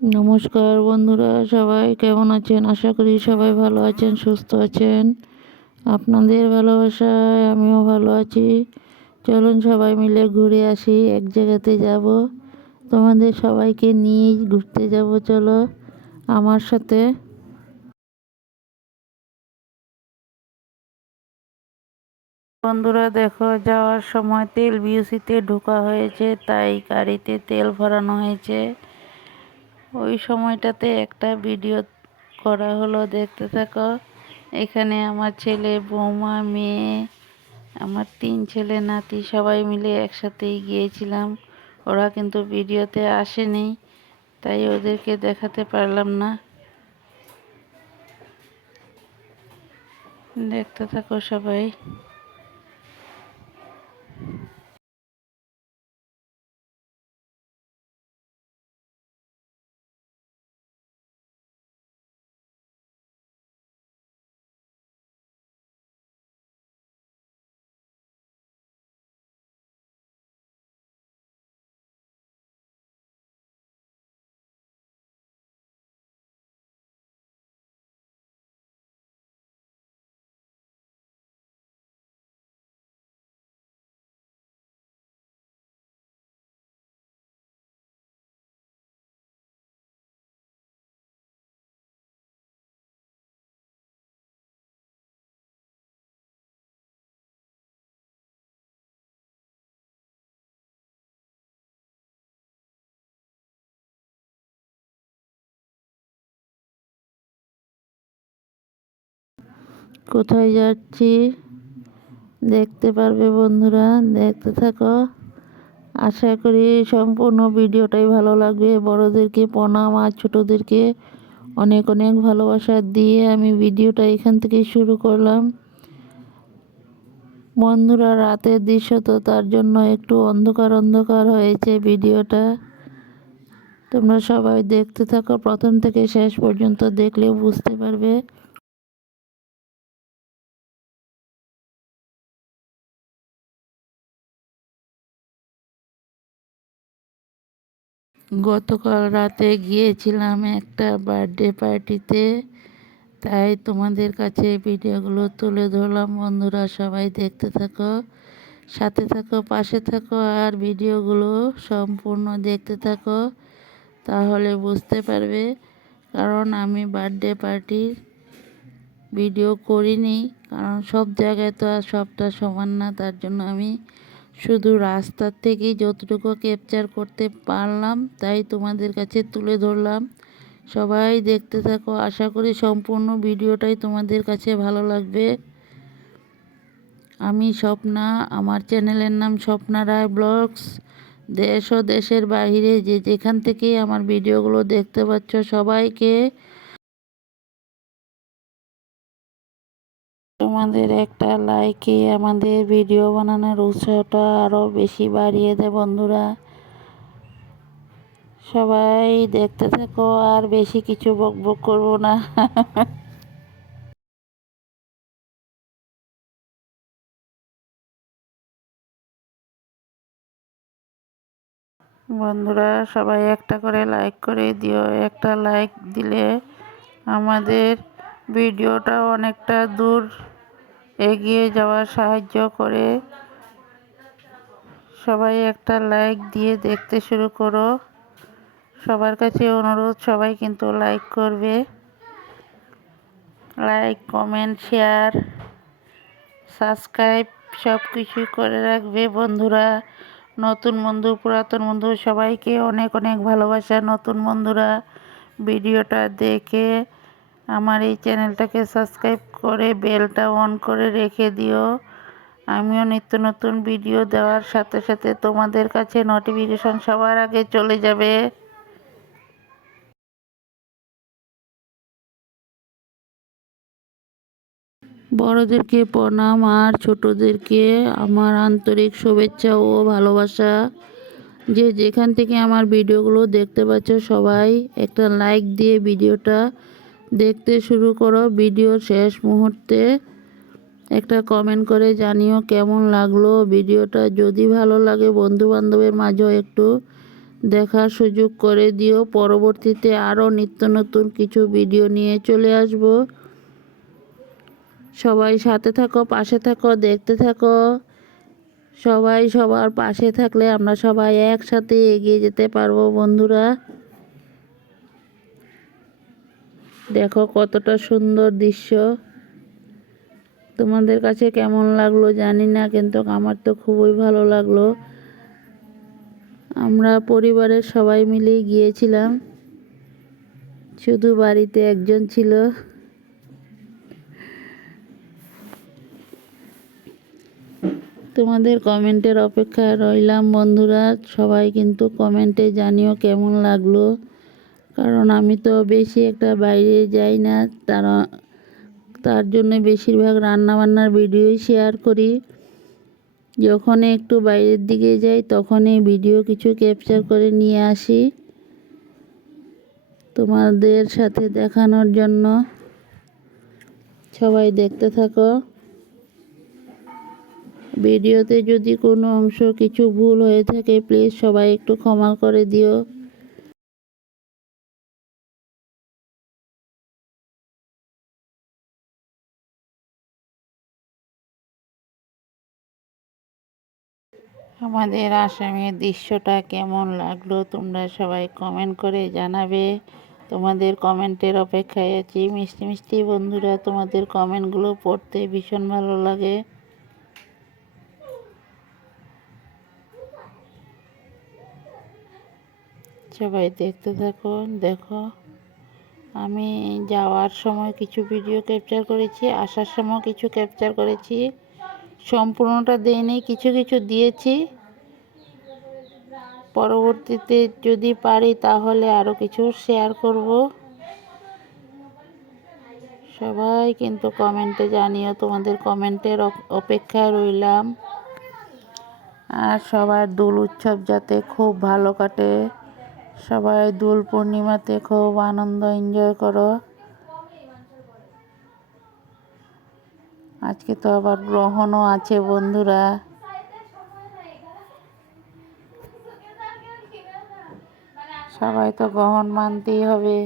নমস্কার বন্ধুরা, সবাই কেমন আছেন? আশা করি সবাই ভালো আছেন, সুস্থ আছেন। আপনাদের ভালোবাসায় আমিও ভালো আছি। চলুন সবাই মিলে ঘুরে আসি। এক জায়গাতে যাব, তোমাদের সবাইকে নিয়ে ঘুরতে যাব। চলো আমার সাথে। বন্ধুরা দেখো, যাওয়ার সময় তেল বিউসিতে ঢোকা হয়েছে, তাই গাড়িতে তেল ভরানো হয়েছে। ওই সময়টাতে একটা ভিডিও করা হলো, দেখতে থাকো। এখানে আমার ছেলে, বৌমা, মেয়ে, আমার 3 ছেলে নাতি সবাই মিলে একসাথেই গিয়েছিলাম। ওরা কিন্তু ভিডিওতে আসেনি, তাই ওদেরকে দেখাতে পারলাম না। দেখতে থাকো সবাই। কোথায় যাচ্ছি দেখতে পারবে বন্ধুরা, দেখতে থাকো। আশা করি সম্পূর্ণ ভিডিওটাই ভালো লাগবে। বড়োদেরকে প্রণাম আর ছোটোদেরকে অনেক অনেক ভালোবাসা দিয়ে আমি ভিডিওটা এখান থেকে শুরু করলাম। বন্ধুরা, রাতের দৃশ্য তো, তার জন্য একটু অন্ধকার অন্ধকার হয়েছে ভিডিওটা। তোমরা সবাই দেখতে থাকো, প্রথম থেকে শেষ পর্যন্ত দেখলে বুঝতে পারবে। গতকাল রাতে গিয়েছিলাম একটা বার্থডে পার্টিতে, তাই তোমাদের কাছে ভিডিওগুলো তুলে ধরলাম। বন্ধুরা সবাই দেখতে থাকো, সাথে থাকো, পাশে থাকো, আর ভিডিওগুলো সম্পূর্ণ দেখতে থাকো, তাহলে বুঝতে পারবে। কারণ আমি বার্থডে পার্টির ভিডিও করিনি, কারণ সব জায়গায় তো আর সবটা সমান না। তার জন্য আমি শুধু রাস্তার থেকেই যতটুকু ক্যাপচার করতে পারলাম তাই তোমাদের কাছে তুলে ধরলাম। সবাই দেখতে থাকো, আশা করি সম্পূর্ণ ভিডিওটাই তোমাদের কাছে ভালো লাগবে। আমি স্বপ্না, আমার চ্যানেলের নাম স্বপ্না রায় ব্লগস। দেশ ও দেশের বাইরে যে যেখান থেকেই আমার ভিডিওগুলো দেখতে পাচ্ছ, সবাইকে তোমাদের একটা লাইকে আমাদের ভিডিও বানানোর উৎসাহটা আরও বেশি বাড়িয়ে দেয়। বন্ধুরা সবাই দেখতে থাকো, আর বেশি কিছু বকবক করবো না। বন্ধুরা সবাই একটা করে লাইক করে দিও। একটা লাইক দিলে আমাদের ভিডিওটা অনেকটা দূর এগিয়ে যাওয়ার সাহায্য করে। সবাই একটা লাইক দিয়ে দেখতে শুরু করো। সবার কাছে অনুরোধ, সবাই কিন্তু লাইক করবে। লাইক, কমেন্ট, শেয়ার, সাবস্ক্রাইব সব কিছুই করে রাখবে বন্ধুরা। নতুন বন্ধু, পুরাতন বন্ধু সবাইকে অনেক অনেক ভালোবাসা। নতুন বন্ধুরা ভিডিওটা দেখে আমার এই চ্যানেলটাকে সাবস্ক্রাইব করে বেলটা অন করে রেখে দিও। আমিও নিত্য নতুন ভিডিও দেওয়ার সাথে সাথে তোমাদের কাছে নোটিফিকেশন সবার আগে চলে যাবে। বড়দেরকে প্রণাম আর ছোটদেরকে আমার আন্তরিক শুভেচ্ছা ও ভালোবাসা। যে যেখান থেকে আমার ভিডিওগুলো দেখতে পাচ্ছ, সবাই একটা লাইক দিয়ে ভিডিওটা দেখতে শুরু করো। ভিডিওর শেষ মুহূর্তে একটা কমেন্ট করে জানিও কেমন লাগলো ভিডিওটা। যদি ভালো লাগে বন্ধু বান্ধবের মাঝেও একটু দেখার সুযোগ করে দিও। পরবর্তীতে আরও নিত্য নতুন কিছু ভিডিও নিয়ে চলে আসব। সবাই সাথে থাকো, পাশে থাকো, দেখতে থাকো। সবাই সবার পাশে থাকলে আমরা সবাই একসাথে এগিয়ে যেতে পারবো বন্ধুরা। দেখো কতটা সুন্দর দৃশ্য। তোমাদের কাছে কেমন লাগলো জানি না, কিন্তু আমার তো খুবই ভালো লাগলো। আমরা পরিবারের সবাই মিলে গিয়েছিলাম, শুধু বাড়িতে একজন ছিল। তোমাদের কমেন্টের অপেক্ষায় রইলাম বন্ধুরা। সবাই কিন্তু কমেন্টে জানিও কেমন লাগলো, কারণ আমি তো বেশি একটা বাইরে যাই না, তার জন্য বেশিরভাগ রান্নাবান্নার ভিডিওই শেয়ার করি। যখন একটু বাইরের দিকে যাই তখনই ভিডিও কিছু ক্যাপচার করে নিয়ে আসি তোমাদের সাথে দেখানোর জন্য। সবাই দেখতে থাকো। ভিডিওতে যদি কোনো অংশ কিছু ভুল হয়ে থাকে প্লিজ সবাই একটু ক্ষমা করে দিও। আমাদের আসামের দৃশ্যটা কেমন লাগলো তোমরা সবাই কমেন্ট করে জানাবে। তোমাদের কমেন্টের অপেক্ষায় আছি। মিষ্টি মিষ্টি বন্ধুরা, তোমাদের কমেন্টগুলো পড়তে ভীষণ ভালো লাগে। সবাই দেখতে থাকো। দেখো, আমি যাওয়ার সময় কিছু ভিডিও ক্যাপচার করেছি, আসার সময় কিছু ক্যাপচার করেছি। সম্পূর্ণটা দেইনি, কিছু কিছু দিয়েছি। পরবর্তীতে যদি পারি তাহলে আরও কিছু শেয়ার করব। সবাই কিন্তু কমেন্টে জানিও, তোমাদের কমেন্টের অপেক্ষায় রইলাম। আর সবার দোল উৎসব যাতে খুব ভালো কাটে। সবাই দোল পূর্ণিমাতে খুব আনন্দ এনজয় করো। আজকে তো আবার গ্রহণও আছে বন্ধুরা। সবাই তো গ্রহণ মানতেই হবে।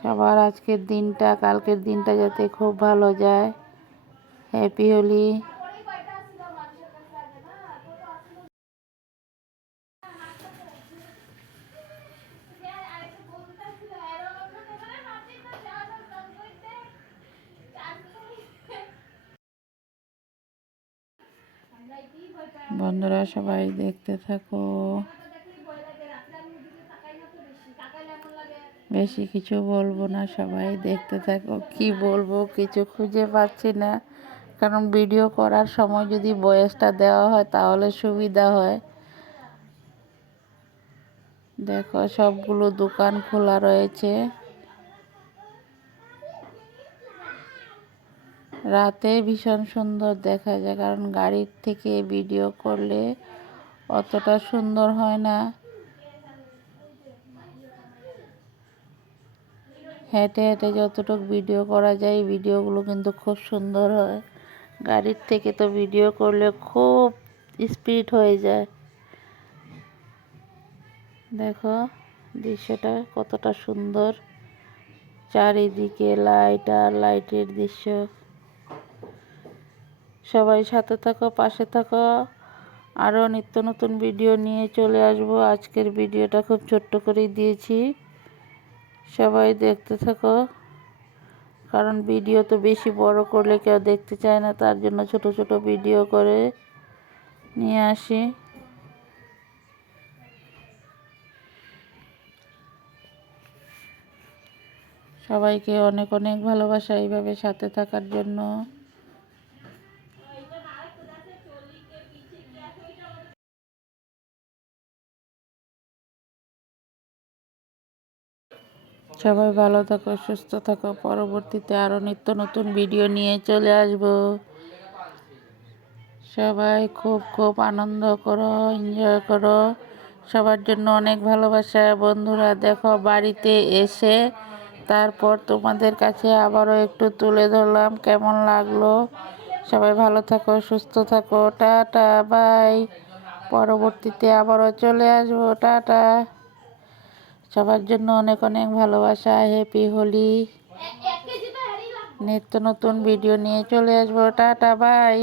সবার আজকের দিনটা, কালকের দিনটা যাতে খুব ভালো যায়। হ্যাপি হোলি। বন্ধুরা সবাই দেখতে থাকো। বেশি কিছু বলবো না, সবাই দেখতে থাকো। কি বলবো কিছু খুঁজে পাচ্ছি না, কারণ ভিডিও করার সময় যদি ভয়েসটা দেওয়া হয় তাহলে সুবিধা হয়। দেখো সবগুলো দোকান খোলা রয়েছে। রাতে ভীষণ সুন্দর দেখা যায়, কারণ গাড়ির থেকে ভিডিও করলে অতটা সুন্দর হয় না। হেঁটে হেঁটে যতটুকু ভিডিও করা যায় ভিডিওগুলো কিন্তু খুব সুন্দর হয়। গাড়ির থেকে তো ভিডিও করলে খুব স্পিড হয়ে যায়। দেখো দৃশ্যটা কতটা সুন্দর, চারিদিকে লাইট আর লাইটের দৃশ্য। সবাই সাথে থাকো, পাশে থাকো। আরও নিত্য নতুন ভিডিও নিয়ে চলে আসবো। আজকের ভিডিওটা খুব ছোট্ট করেই দিয়েছি, সবাই দেখতে থাকো। কারণ ভিডিও তো বেশি বড় করলে কেউ দেখতে চায় না, তার জন্য ছোট ছোট ভিডিও করে নিয়ে আসি। সবাইকে অনেক অনেক ভালোবাসা এইভাবে সাথে থাকার জন্য। সবাই ভালো থাকো, সুস্থ থাকো। পরবর্তীতে আরও নিত্য নতুন ভিডিও নিয়ে চলে আসব। সবাই খুব খুব আনন্দ করো, এনজয় করো। সবার জন্য অনেক ভালোবাসা বন্ধুরা। দেখো বাড়িতে এসে তারপর তোমাদের কাছে আবারও একটু তুলে ধরলাম, কেমন লাগলো। সবাই ভালো থাকো, সুস্থ থাকো। Tata, bye. পরবর্তীতে আবারও চলে আসবো। টাটা। সবার জন্য অনেক অনেক ভালোবাসা। হ্যাপি হোলি। নিত্য নতুন ভিডিও নিয়ে চলে আসবো। Tata, by.